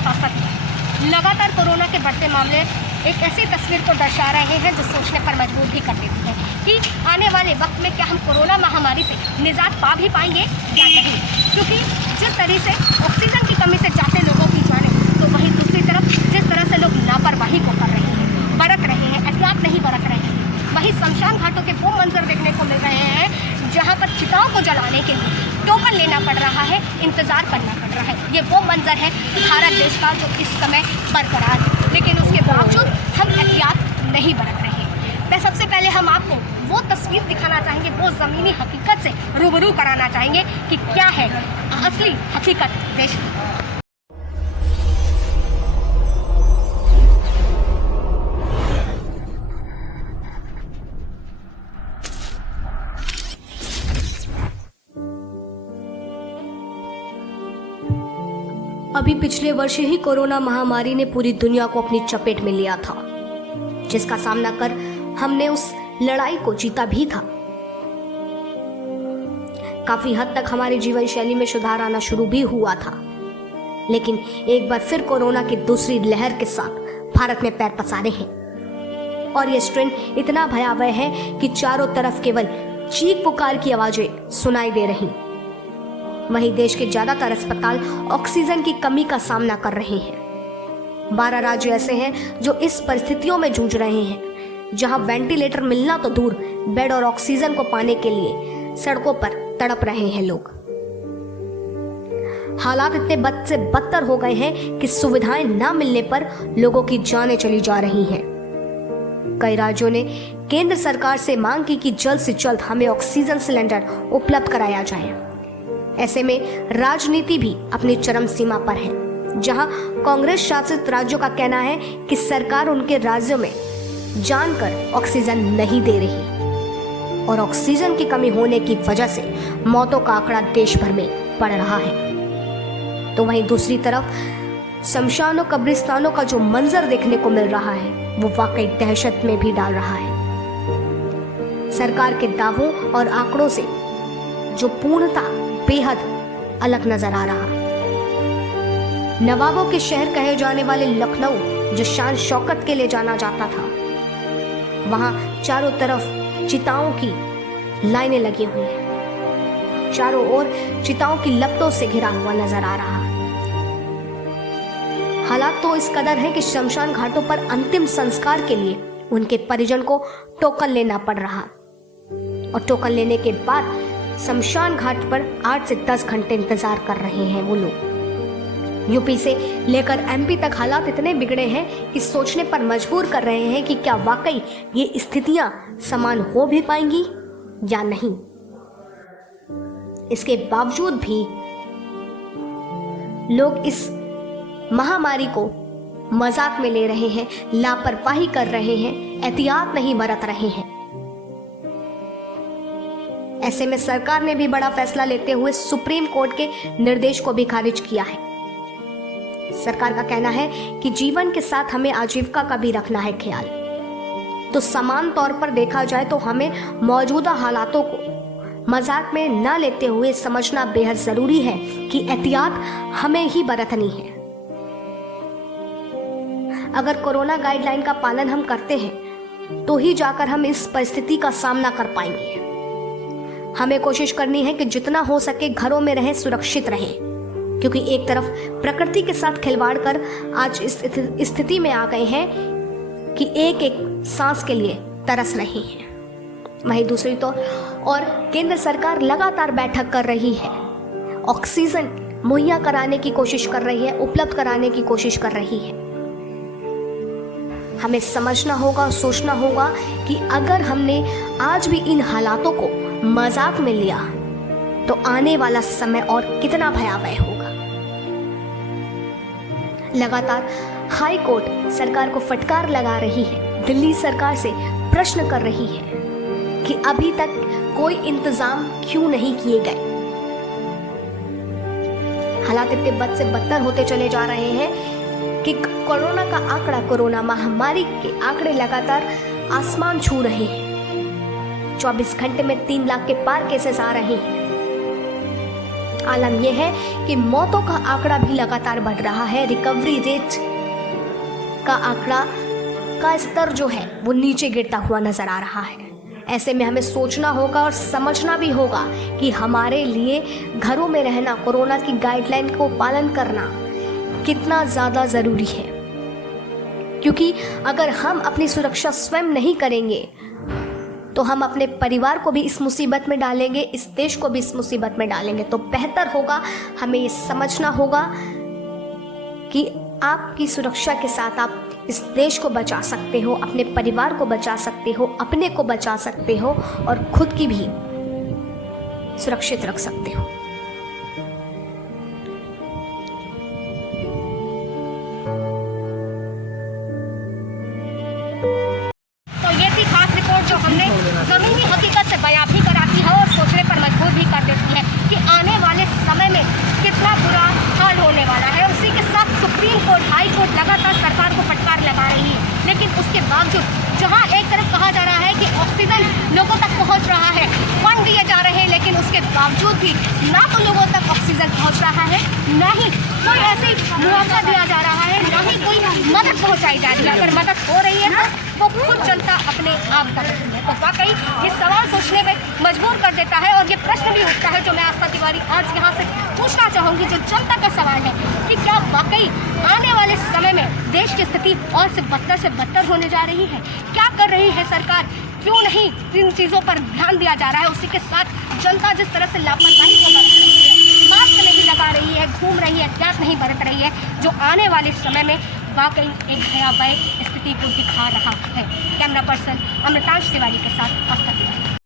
साथ आ सकता है। लगातार कोरोना के बढ़ते मामले एक ऐसी तस्वीर को दर्शा रहे हैं जो सोचने पर मजबूर भी कर देती है कि आने वाले वक्त में क्या हम कोरोना महामारी से निजात पा भी पाएंगे या नहीं, क्योंकि जिस तरह से ऑक्सीजन की कमी से जाते लोगों की जाने, तो वहीं दूसरी तरफ जिस तरह से लोग लापरवाही को कर रहे हैं, बरत रहे हैं, एहतियात नहीं बरत रहे हैं, वहीं शमशान घाटों के वो मंजर देखने को मिल रहे हैं जहाँ पर चिताओं को जलाने के लिए टोकन लेना पड़ रहा है, इंतज़ार करना पड़ रहा है। ये वो मंजर है भारत देश का जो इस समय बरकरार है, लेकिन उसके बावजूद हम एहतियात नहीं बरत रहे हैं। मैं सबसे पहले हम आपको वो तस्वीर दिखाना चाहेंगे, वो ज़मीनी हकीकत से रूबरू कराना चाहेंगे कि क्या है असली हकीकत देश की। अभी पिछले वर्ष ही कोरोना महामारी ने पूरी दुनिया को अपनी चपेट में लिया था, जिसका सामना कर हमने उस लड़ाई को जीता भी था। काफी हद तक हमारी जीवन शैली में सुधार आना शुरू भी हुआ था, लेकिन एक बार फिर कोरोना की दूसरी लहर के साथ भारत में पैर पसारे हैं और यह स्ट्रेन इतना भयावह है कि चारों तरफ केवल चीख पुकार की आवाजें सुनाई दे रही। वहीं देश के ज्यादातर अस्पताल ऑक्सीजन की कमी का सामना कर रहे हैं। 12 राज्य ऐसे हैं जो इस परिस्थितियों में जूझ रहे हैं, जहां वेंटिलेटर मिलना तो दूर, बेड और ऑक्सीजन को पाने के लिए सड़कों पर तड़प रहे हैं लोग। हालात इतने बद से बदतर हो गए हैं कि सुविधाएं न मिलने पर लोगों की जानें चली जा रही हैं। कई राज्यों ने केंद्र सरकार से मांग की कि जल्द से जल्द हमें ऑक्सीजन सिलेंडर उपलब्ध कराया जाए। ऐसे में राजनीति भी अपनी चरम सीमा पर है, जहां कांग्रेस शासित राज्यों का कहना है कि सरकार उनके राज्यों में जानकर ऑक्सीजन नहीं दे रही और ऑक्सीजन की कमी होने की वजह से मौतों का आंकड़ा देश भर में बढ़ रहा है। तो वहीं दूसरी तरफ शमशानों कब्रिस्तानों का जो मंजर देखने को मिल रहा है वो वाकई दहशत में भी डाल रहा है। सरकार के दावों और आंकड़ों से जो पूर्णता बेहद अलग नजर आ रहा। नवाबों के शहर कहे जाने वाले लखनऊ, जो शान शौकत के लिए जाना जाता था, वहां चारों तरफ चिताओं की लाइनें लगी हुई हैं। चारों ओर चिताओं की लपटों से घिरा हुआ नजर आ रहा। हालात तो इस कदर है कि शमशान घाटों पर अंतिम संस्कार के लिए उनके परिजन को टोकन लेना पड़ रहा और टोकन लेने के बाद शमशान घाट पर 8 से 10 घंटे इंतजार कर रहे हैं वो लोग। यूपी से लेकर एमपी तक हालात इतने बिगड़े हैं कि सोचने पर मजबूर कर रहे हैं कि क्या वाकई ये स्थितियां समान हो भी पाएंगी या नहीं। इसके बावजूद भी लोग इस महामारी को मजाक में ले रहे हैं, लापरवाही कर रहे हैं, एहतियात नहीं बरत रहे हैं। ऐसे में सरकार ने भी बड़ा फैसला लेते हुए सुप्रीम कोर्ट के निर्देश को भी खारिज किया है। सरकार का कहना है कि जीवन के साथ हमें आजीविका का भी रखना है ख्याल। तो समान तौर पर देखा जाए तो हमें मौजूदा हालातों को मजाक में न लेते हुए समझना बेहद जरूरी है कि एहतियात हमें ही बरतनी है। अगर कोरोना गाइडलाइन का पालन हम करते हैं तो ही जाकर हम इस परिस्थिति का सामना कर पाएंगे। हमें कोशिश करनी है कि जितना हो सके घरों में रहें, सुरक्षित रहें, क्योंकि एक तरफ प्रकृति के साथ खिलवाड़ कर आज इस स्थिति में आ गए हैं कि एक एक सांस के लिए तरस रहे हैं। वहीं दूसरी तो और केंद्र सरकार लगातार बैठक कर रही है, ऑक्सीजन मुहैया कराने की कोशिश कर रही है, उपलब्ध कराने की कोशिश कर रही है। हमें समझना होगा, सोचना होगा कि अगर हमने आज भी इन हालातों को मजाक में लिया तो आने वाला समय और कितना भयावह होगा। लगातार हाई कोर्ट सरकार को फटकार लगा रही है, दिल्ली सरकार से प्रश्न कर रही है कि अभी तक कोई इंतजाम क्यों नहीं किए गए। हालात इतने बद से बदतर होते चले जा रहे हैं कि कोरोना का आंकड़ा, कोरोना महामारी के आंकड़े लगातार आसमान छू रहे हैं। 24 घंटे में 3 लाख के पार केसेस आ रहे हैं। आलम यह है कि मौतों का आंकड़ा भी लगातार बढ़ रहा है। रिकवरी रेट का आंकड़ा का स्तर जो है वो नीचे गिरता हुआ नजर आ रहा है। ऐसे में हमें सोचना होगा और समझना भी होगा कि हमारे लिए घरों में रहना, कोरोना की गाइडलाइन को पालन करना कितना ज़्यादा ज़रूरी है। क्योंकि अगर हम अपनी सुरक्षा स्वयं नहीं करेंगे तो हम अपने परिवार को भी इस मुसीबत में डालेंगे, इस देश को भी इस मुसीबत में डालेंगे। तो बेहतर होगा, हमें ये समझना होगा कि आपकी सुरक्षा के साथ आप इस देश को बचा सकते हो, अपने परिवार को बचा सकते हो, अपने को बचा सकते हो और खुद की भी सुरक्षित रख सकते हो। तो ये थी खास रिपोर्ट जो हमने ज़मीनी हकीकत से बयां भी कराती है और सोचने पर मजबूर भी कर देती है कि आने वाले समय में कितना बुरा हाल होने वाला है। उसी के साथ सुप्रीम कोर्ट, हाई कोर्ट लगातार सरकार को फटकार लगा रही है, लेकिन उसके बावजूद जहां एक तरफ कहा जा रहा है कि ऑक्सीजन लोगों तक पहुंच रहा है, फंड दिए जा रहे हैं, लेकिन उसके बावजूद भी ना तो लोगों तक ऑक्सीजन पहुंच रहा है, ना ही कोई ऐसी मुआवजा दिया जा रहा है, ना ही कोई मदद पहुंचाई जा रही है। अगर मदद हो रही है तो वो खुद जनता अपने आप कर रही है। तो वाकई ये सवाल सोचने में मजबूर कर देता है और ये प्रश्न भी उठता है जो मैं आस्था तिवारी आज यहाँ से पूछना चाहूँगी, जो जनता का सवाल है कि क्या वाकई आने वाले समय में देश की स्थिति और से बदतर होने जा रही है? क्या कर रही है सरकार? क्यों नहीं इन चीज़ों पर ध्यान दिया जा रहा है? उसी के साथ जनता जिस तरह से लापरवाही को बरत रही है, मास्क नहीं लगा रही है, घूम रही है, एहतियात नहीं बरत रही है, जो आने वाले समय में वाकई एक भयावह स्थिति को दिखा रहा है। कैमरा पर्सन अमृतांश तिवारी के साथ आस्था तिवारी।